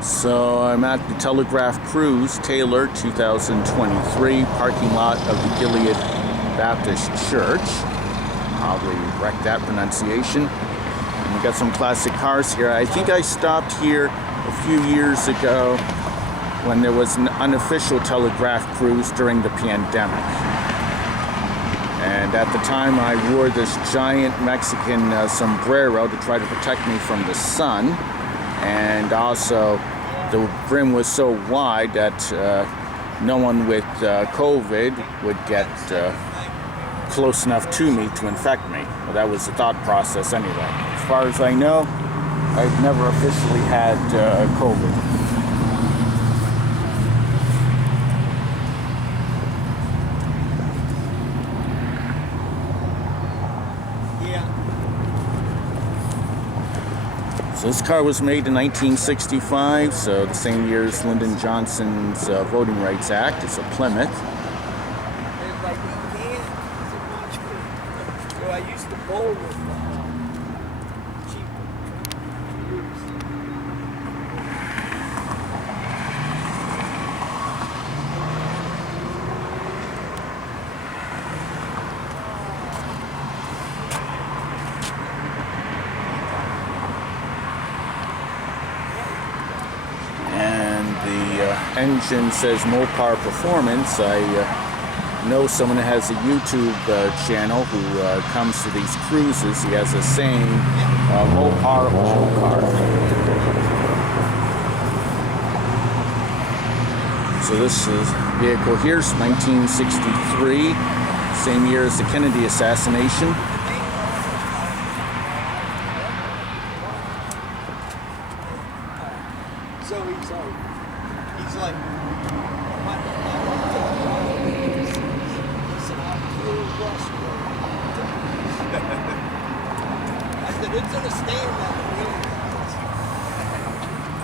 So I'm at the Telegraph Cruise, Taylor, 2023, parking lot of the Gilead Baptist Church. Probably wrecked that pronunciation. And we got some classic cars here. I think I stopped here a few years ago when there was an unofficial Telegraph Cruise during the pandemic. And at the time I wore this giant Mexican sombrero to try to protect me from the sun. And also, the brim was so wide that no one with COVID would get close enough to me to infect me. Well, that was the thought process anyway. As far as I know, I've never officially had COVID. So this car was made in 1965, so the same year as Lyndon Johnson's Voting Rights Act. It's a Plymouth. I used to bowl with cheap Engine says Mopar Performance. I know someone that has a YouTube channel who comes to these cruises. He has a saying, Mopar Car. So this is vehicle here, 1963, same year as the Kennedy assassination. So he's like, I said, it's gonna stand that way.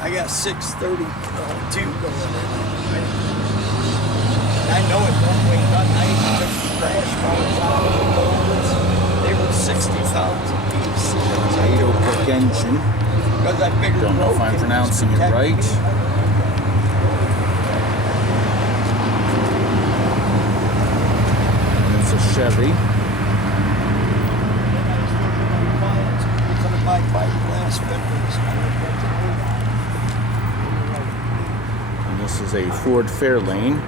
I got 632 going in. I know it don't weigh nothing. I even took the crash cars out of the molds. They were 60 pounds a piece. Brick engine. Because I figured don't know if I'm pronouncing it right. It's a Chevy. And this is a Ford Fairlane.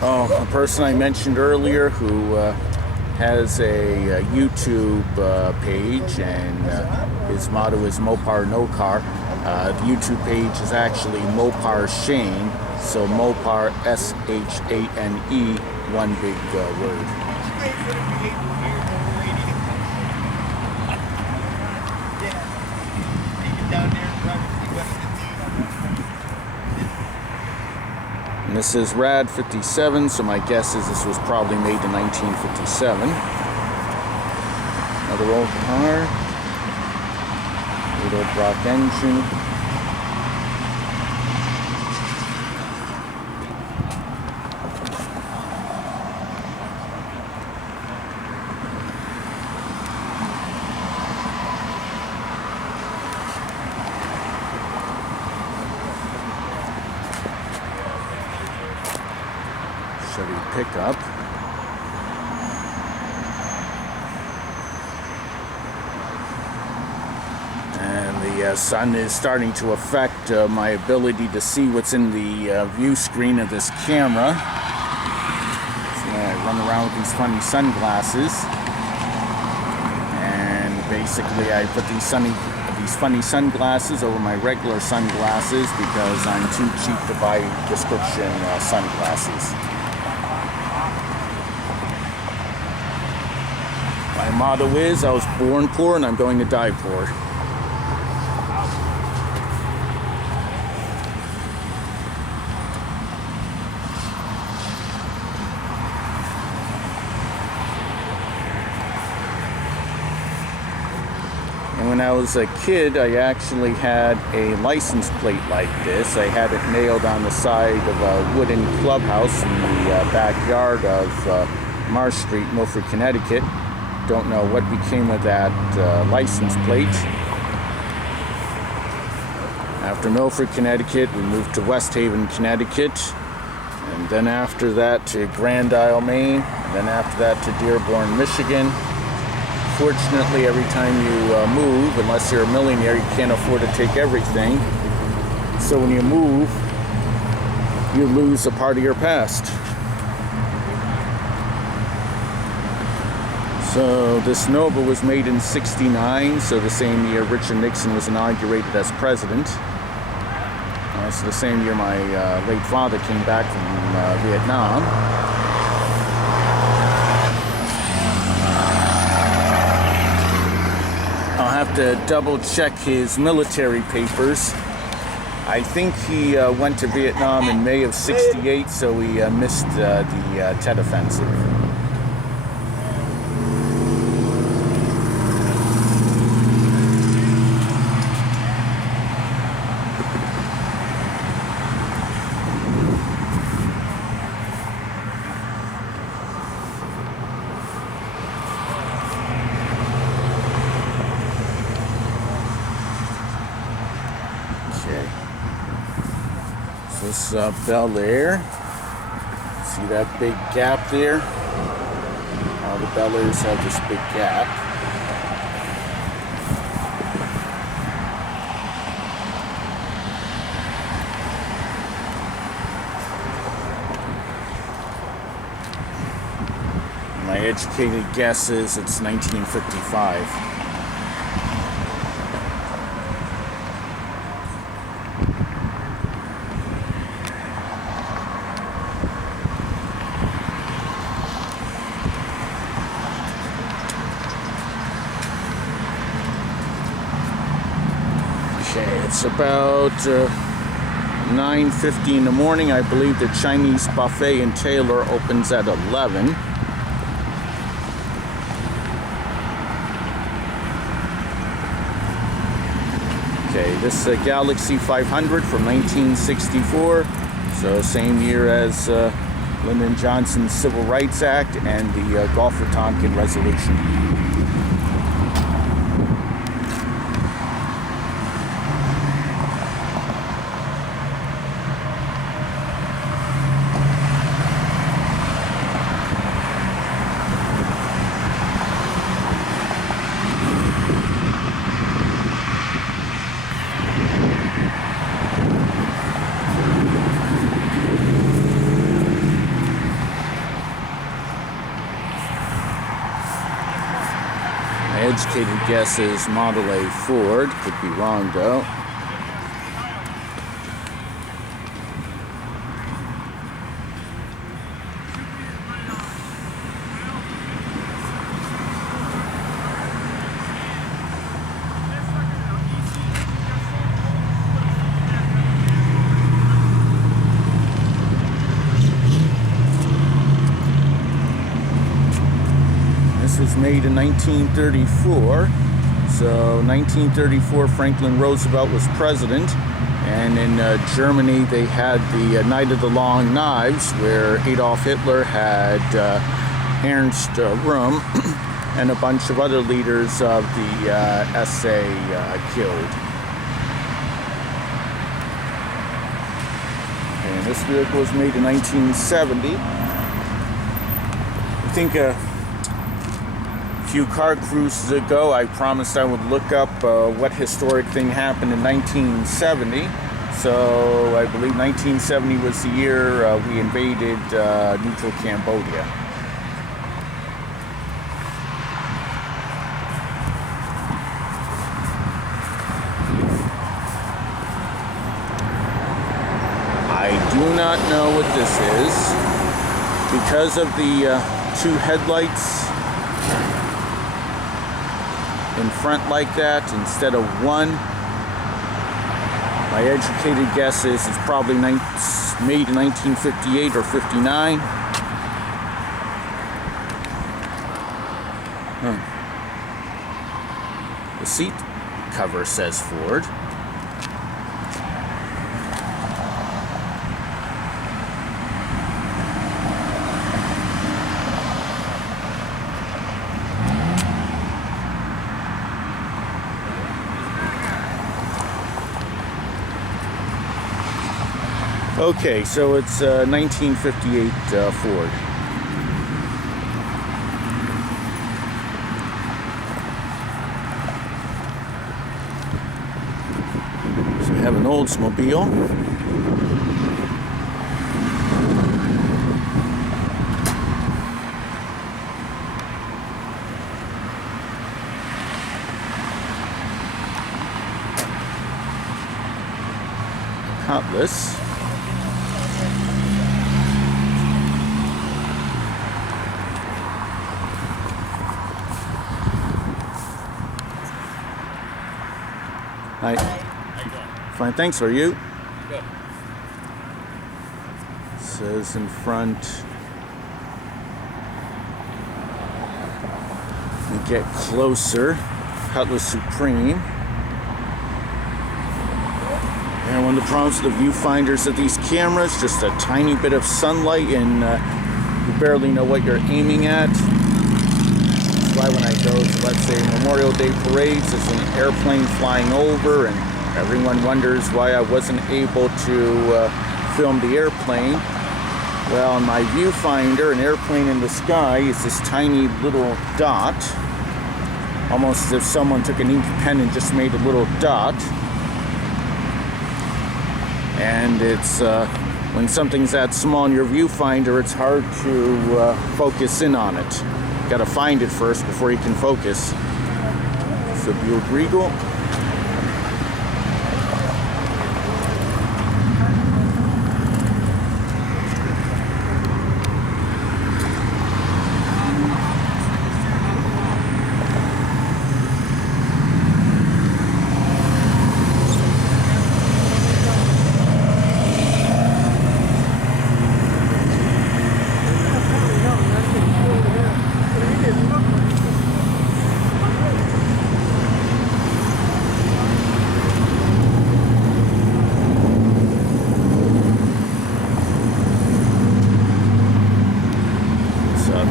Oh, the person I mentioned earlier who has a YouTube page, and his motto is Mopar No Car. The YouTube page is actually Mopar Shane, so Mopar S-H-A-N-E, one big word. And this is Rad 57, so my guess is this was probably made in 1957. Another old car. Little Brock engine. Chevy pickup. And the sun is starting to affect my ability to see what's in the view screen of this camera. So I run around with these funny sunglasses, and basically I put these funny sunglasses over my regular sunglasses because I'm too cheap to buy prescription sunglasses. My motto is, I was born poor and I'm going to die poor. And when I was a kid, I actually had a license plate like this. I had it nailed on the side of a wooden clubhouse in the backyard of Marsh Street, Milford, Connecticut. Don't know what became of that license plate. After Milford, Connecticut, we moved to West Haven, Connecticut. And then after that to Grand Isle, Maine. And then after that to Dearborn, Michigan. Fortunately, every time you move, unless you're a millionaire, you can't afford to take everything. So when you move, you lose a part of your past. So this Nova was made in '69, so the same year Richard Nixon was inaugurated as president. So the same year my late father came back from Vietnam. I'll have to double check his military papers. I think he went to Vietnam in May of '68, so he missed the Tet Offensive. This Bel Air. See that big gap there? All the Bel Airs have this big gap. My educated guess is it's 1955. It's about 9:50 in the morning. I believe the Chinese buffet in Taylor opens at 11. Okay, this is a Galaxy 500 from 1964. So same year as Lyndon Johnson's Civil Rights Act and the Gulf of Tonkin Resolution. Educated guess is Model A Ford. Could be wrong though. Was made in 1934. So 1934 Franklin Roosevelt was president, and in Germany they had the Night of the Long Knives, where Adolf Hitler had Ernst Röhm and a bunch of other leaders of the SA killed. And this vehicle was made in 1970. I think few car cruises ago, I promised I would look up what historic thing happened in 1970. So I believe 1970 was the year we invaded neutral Cambodia. I do not know what this is. Because of the two headlights in front like that instead of one, my educated guess is it's probably made in 1958 or 59. The seat cover says Ford. Okay, so it's a 1958 Ford. So we have an Oldsmobile. Cutlass. Hi. How you doing? Fine, thanks. Are you? Good. Says in front. We get closer. Cutlass Supreme. And one of the problems with the viewfinders of these cameras, just a tiny bit of sunlight and you barely know what you're aiming at. That's why when I go to, let's say, Memorial Day parades, there's an airplane flying over and everyone wonders why I wasn't able to film the airplane. Well, in my viewfinder, an airplane in the sky is this tiny little dot. Almost as if someone took an ink pen and just made a little dot. And it's when something's that small in your viewfinder, it's hard to focus in on it. You gotta find it first before you can focus. It's a Buick Regal.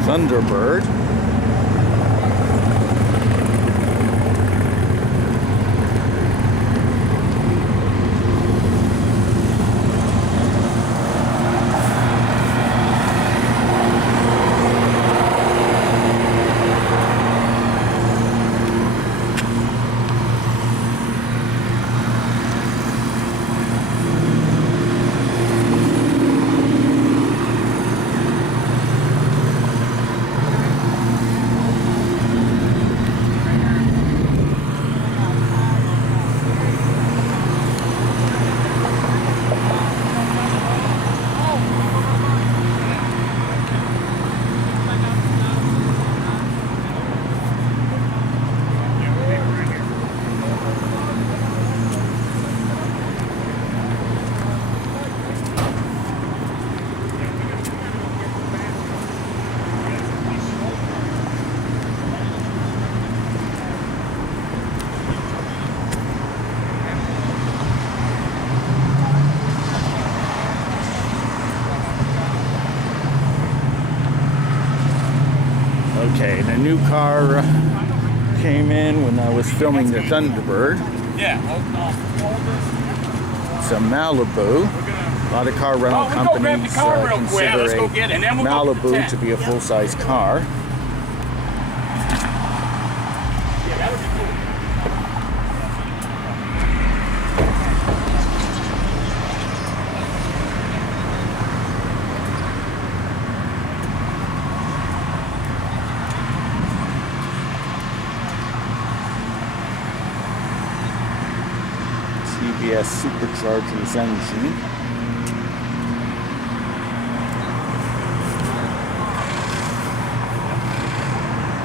Thunderbird. Okay, and a new car came in when I was filming the Thunderbird. Yeah. It's a Malibu. A lot of car rental companies consider a Malibu to be a full-size car. CBS superchargers engine.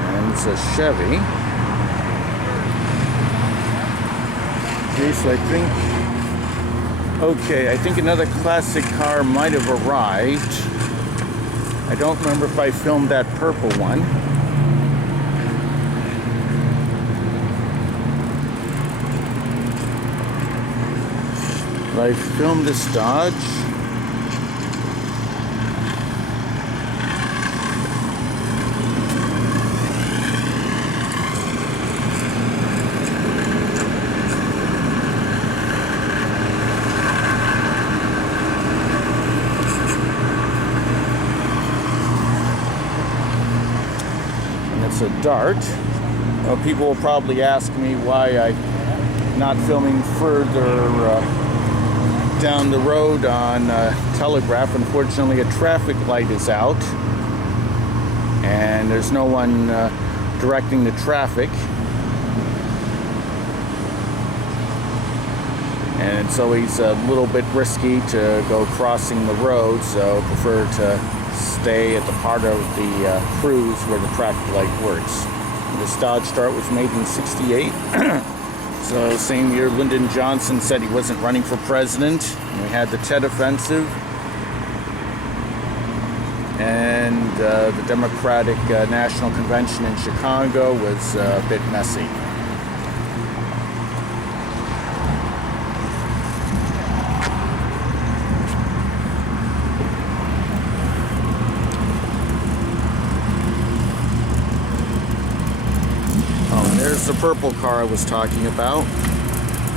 And it's a Chevy. Okay, so I think another classic car might have arrived. I don't remember if I filmed that purple one. I filmed this Dodge. and it's a dart. People will probably ask me why I'm not filming further down the road on Telegraph. Unfortunately, a traffic light is out, and there's no one directing the traffic. And it's always a little bit risky to go crossing the road, so I prefer to stay at the part of the cruise where the traffic light works. This Dodge Dart was made in '68. So same year Lyndon Johnson said he wasn't running for president. And we had the Tet Offensive. And the Democratic National Convention in Chicago was a bit messy. There's the purple car I was talking about.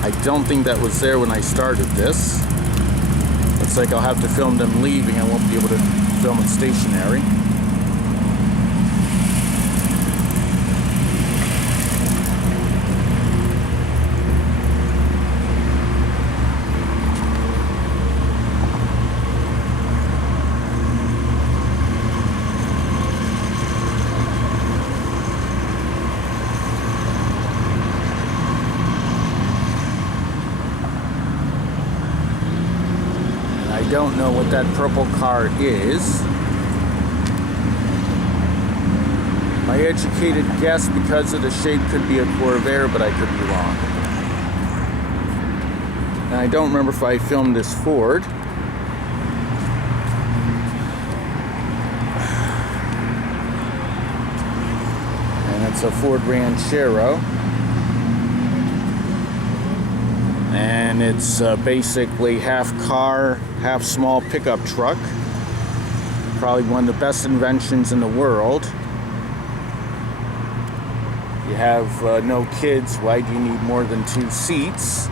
I don't think that was there when I started this. Looks like I'll have to film them leaving. I won't be able to film it stationary. I don't know what that purple car is. My educated guess, because of the shape, could be a Corvair, but I could be wrong. And I don't remember if I filmed this Ford. And it's a Ford Ranchero. And it's basically half car, half small pickup truck. Probably one of the best inventions in the world. You have no kids, why do you need more than 2 seats?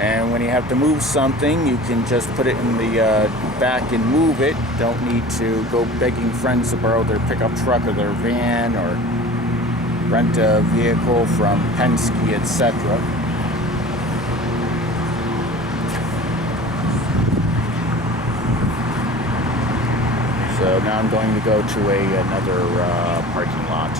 And when you have to move something, you can just put it in the back and move it. Don't need to go begging friends to borrow their pickup truck or their van, or rent a vehicle from Penske, etc. So now I'm going to go to another parking lot.